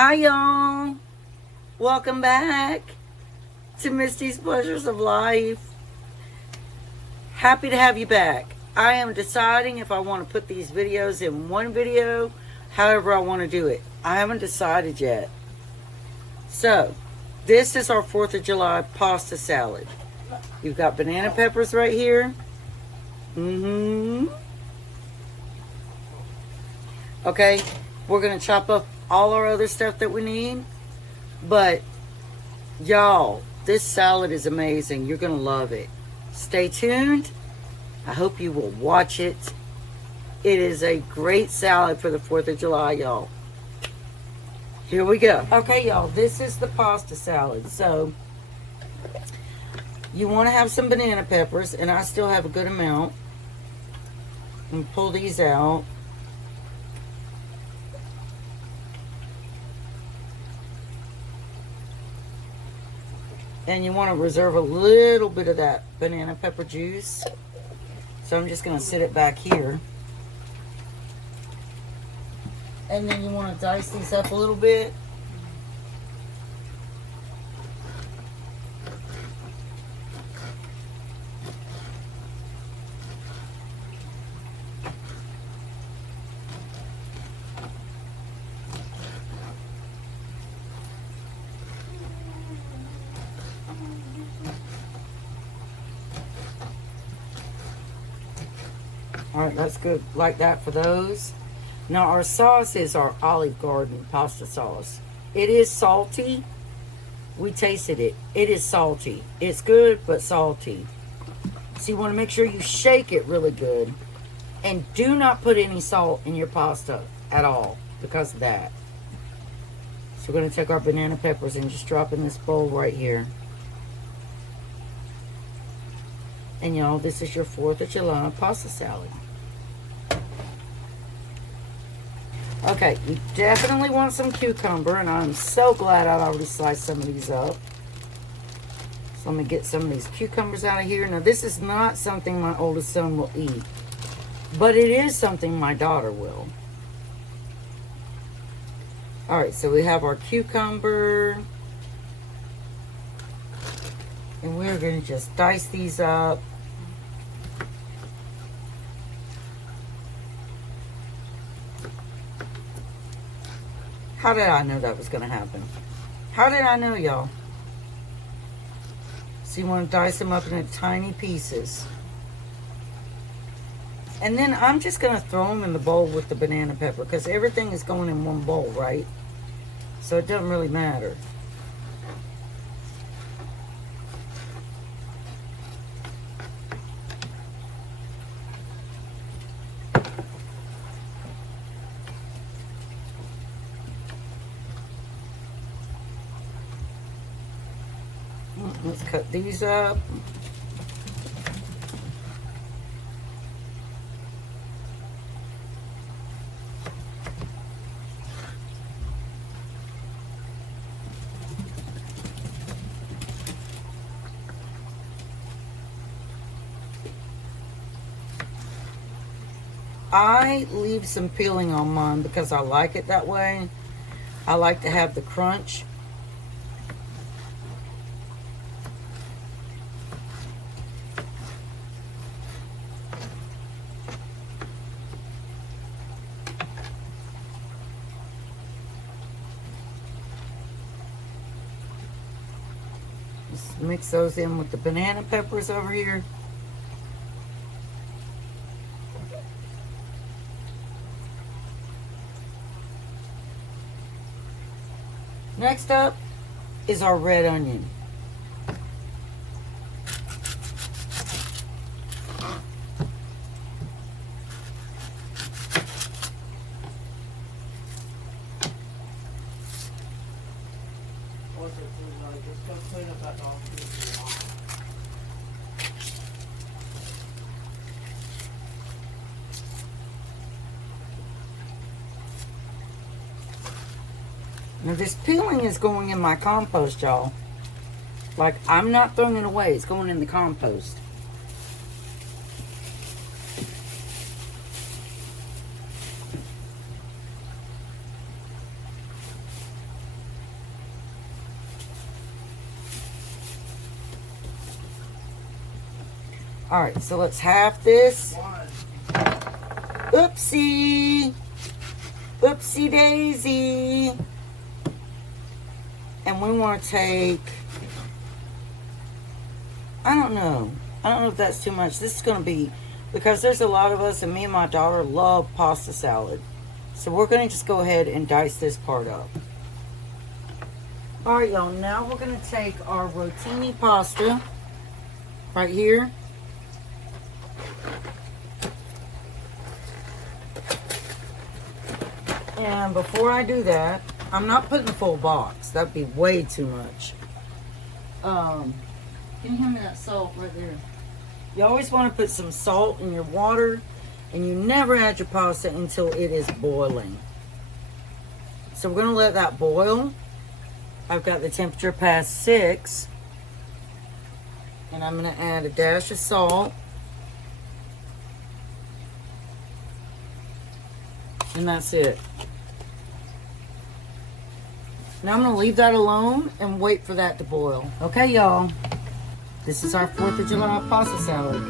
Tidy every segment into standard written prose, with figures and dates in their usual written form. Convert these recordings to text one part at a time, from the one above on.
Hi, y'all. Welcome back to Misty's Pleasures of Life. Happy to have you back. I am deciding if I want to put these videos in one video, however I want to do it. I haven't decided yet. So, this is our 4th of July pasta salad. You've got banana peppers right here. Okay, we're going to chop up all our other stuff that we need. But, y'all, this salad is amazing. You're going to love it. Stay tuned. I hope you will watch it. It is a great salad for the 4th of July, y'all. Here we go. Okay, y'all, this is the pasta salad. So, you want to have some banana peppers, and I still have a good amount. And pull these out. And you want to reserve a little bit of that banana pepper juice. So I'm just going to sit it back here. And then you want to dice these up a little bit. Alright, that's good like that for those. Now our sauce is our Olive Garden pasta sauce. It is salty. We tasted it. It is salty. It's good, but salty. So you want to make sure you shake it really good. And do not put any salt in your pasta at all because of that. So we're going to take our banana peppers and just drop in this bowl right here. And y'all, this is your 4th of July pasta salad. Okay, you definitely want some cucumber, and I'm so glad I already sliced some of these up. So let me get some of these cucumbers out of here. Now, this is not something my oldest son will eat, but it is something my daughter will. All right, so we have our cucumber, and we're going to just dice these up. How did I know that was going to happen? How did I know, y'all? So you want to dice them up into tiny pieces. And then I'm just going to throw them in the bowl with the banana pepper because everything is going in one bowl, right? So it doesn't really matter. Let's cut these up. I leave some peeling on mine because I like it that way. I like to have the crunch. Just mix those in with the banana peppers over here. Next up is our red onion. Now this peeling is going in my compost, y'all. Like, I'm not throwing it away. It's going in the compost. All right, so let's half this. Oopsie. Oopsie daisy. And we want to take, I don't know if that's too much. This is going to be, because there's a lot of us, and me and my daughter love pasta salad. So we're going to just go ahead and dice this part up. Alright, y'all, now we're going to take our rotini pasta right here. And before I do that, I'm not putting the full box. That'd be way too much. Can you hand me that salt right there? You always want to put some salt in your water, and you never add your pasta until it is boiling. So we're going to let that boil. I've got the temperature past 6. And I'm going to add a dash of salt. And that's it. Now I'm going to leave that alone and wait for that to boil. Okay, y'all. This is our 4th of July pasta salad.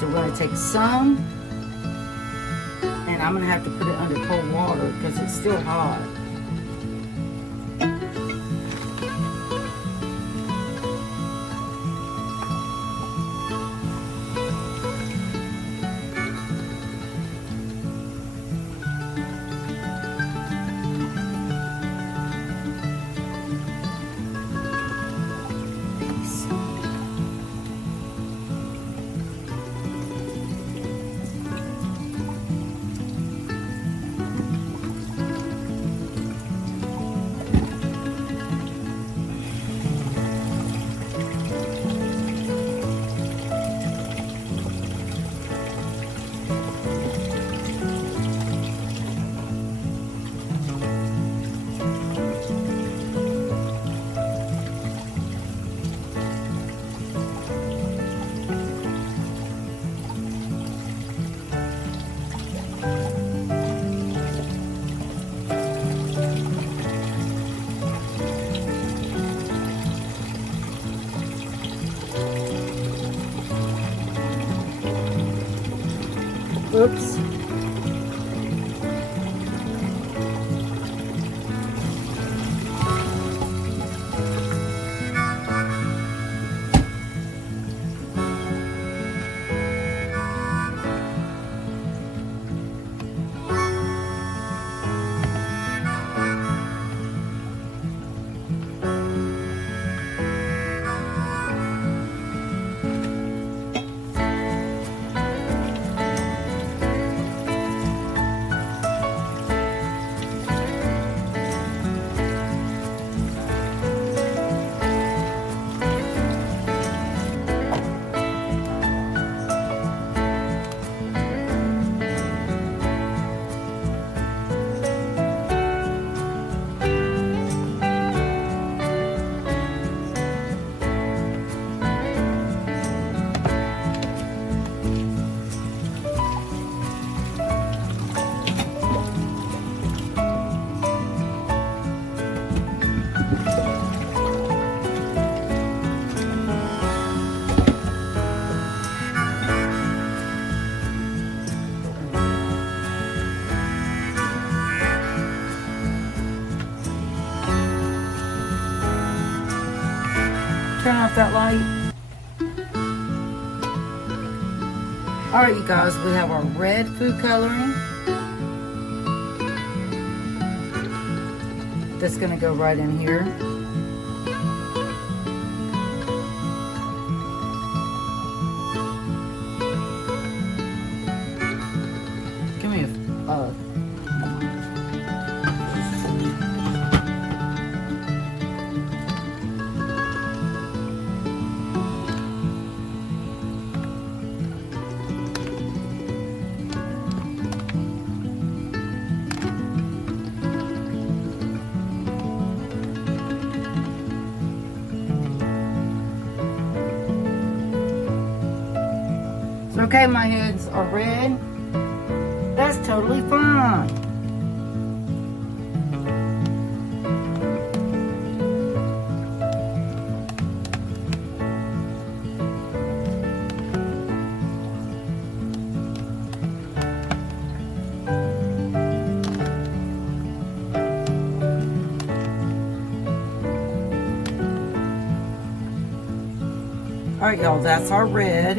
So we're going to take some. And I'm going to have to put it under cold water because it's still hot. Oops. Turn off that light. Alright, you guys, we have our red food coloring. That's going to go right in here. Give me a... Okay, my heads are red. That's totally fine. right, y'all, that's our red.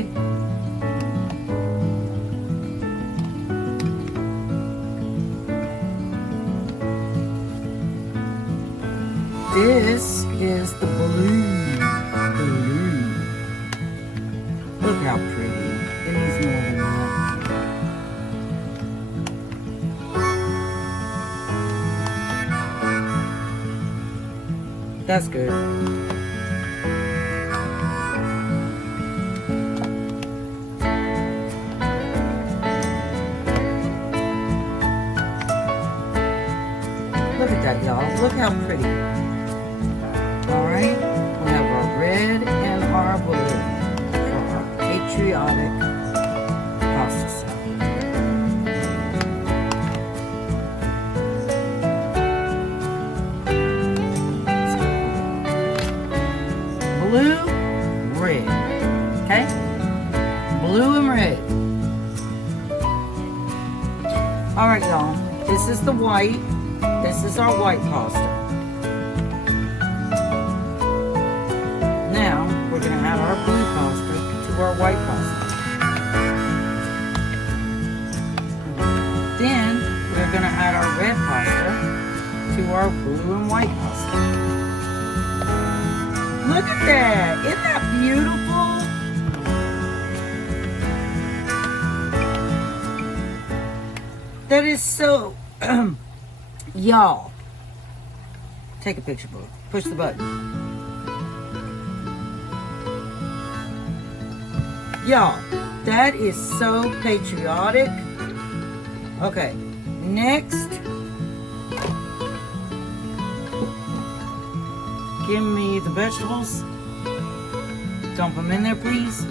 This is the blue. Blue. Look how pretty. It needs more than that. That's good. Look at that, y'all. Look how pretty. Alright, we have our red and our blue for our patriotic pasta salad. Blue, red. Okay? Blue and red. Alright, y'all. This is the white. This is our white pasta. Now, we're going to add our blue pasta to our white pasta. Then, we're going to add our red pasta to our blue and white pasta. Look at that! Isn't that beautiful? That is so... Y'all, take a picture, bro. Push the button. Y'all, that is so patriotic. Okay, next, give me the vegetables. Dump them in there, please.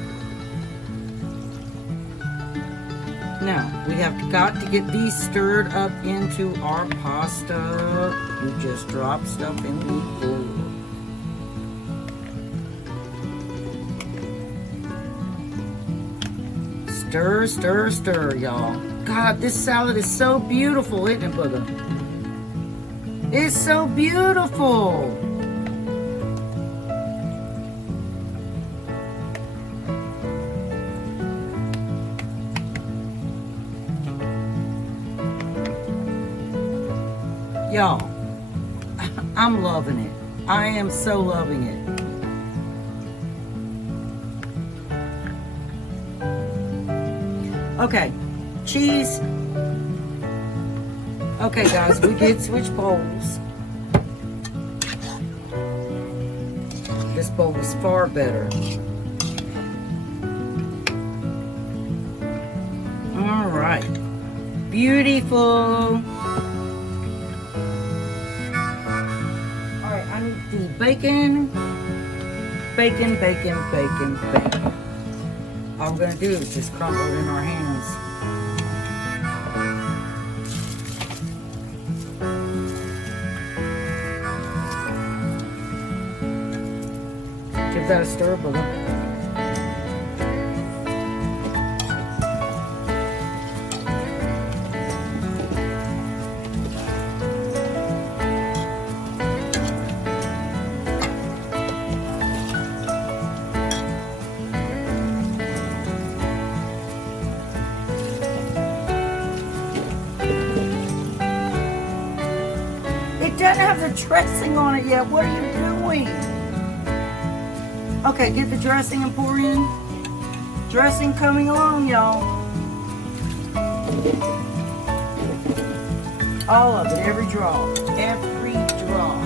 Now, we have got to get these stirred up into our pasta. You just drop stuff in the bowl. Stir, stir, stir, y'all. God, this salad is so beautiful, isn't it, Bubba? It's so beautiful. Y'all, I'm loving it. I am so loving it. Okay, cheese. Okay, guys, we did switch bowls. This bowl is far better. All right, beautiful. I need the bacon, bacon, bacon, bacon, bacon. All we're going to do is just crumble it in our hands. Give that a stir, brother. It doesn't have the dressing on it yet. What are you doing? Okay, get the dressing and pour in. Dressing coming along, y'all. All of it, every drop. Every drop.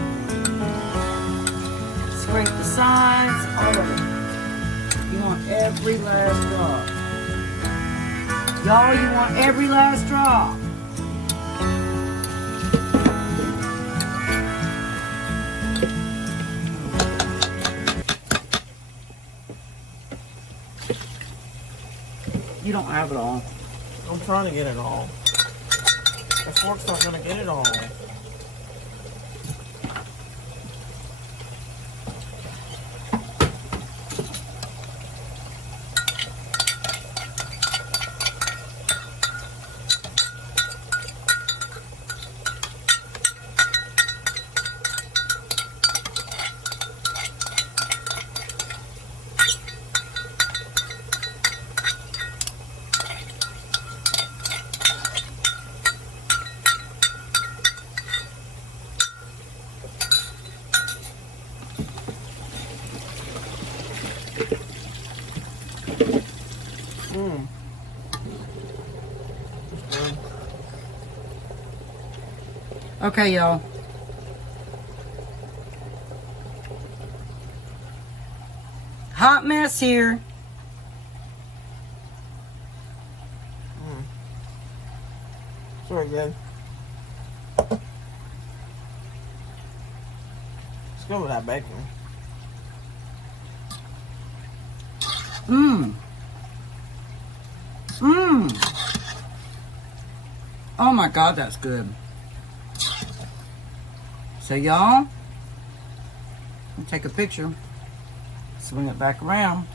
Scrape the sides, all of it. You want every last drop. Y'all, you want every last drop. You don't have it all. I'm trying to get it all. The fork's not going to get it all. Okay, y'all. Hot mess here. It's very good. Let's go with that bacon. Mmm. Mmm. Oh my God, that's good. So y'all, take a picture. Swing it back around.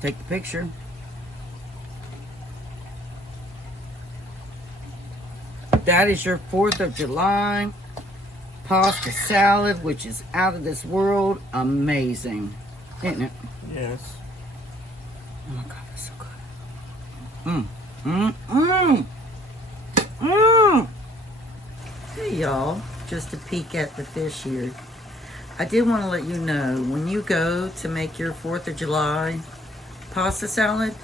Take the picture. That is your 4th of July pasta salad, which is out of this world amazing. Isn't it? Yes. Oh my God, that's so good. Mmm. Mmm. Mmm. Mmm. Hey y'all, just a peek at the fish here. I did want to let you know, when you go to make your 4th of July pasta salad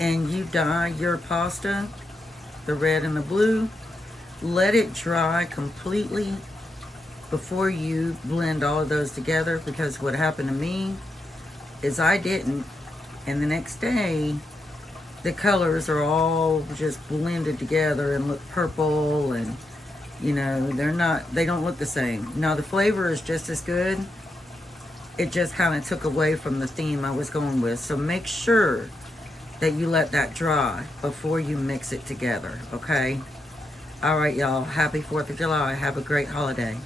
and you dye your pasta, the red and the blue, let it dry completely before you blend all of those together, because what happened to me is I didn't, and the next day the colors are all just blended together and look purple, and you know, they don't look the same. Now the flavor is just as good. It just kind of took away from the theme I was going with. So make sure that you let that dry before you mix it together, okay? All right, y'all. Happy 4th of July. Have a great holiday.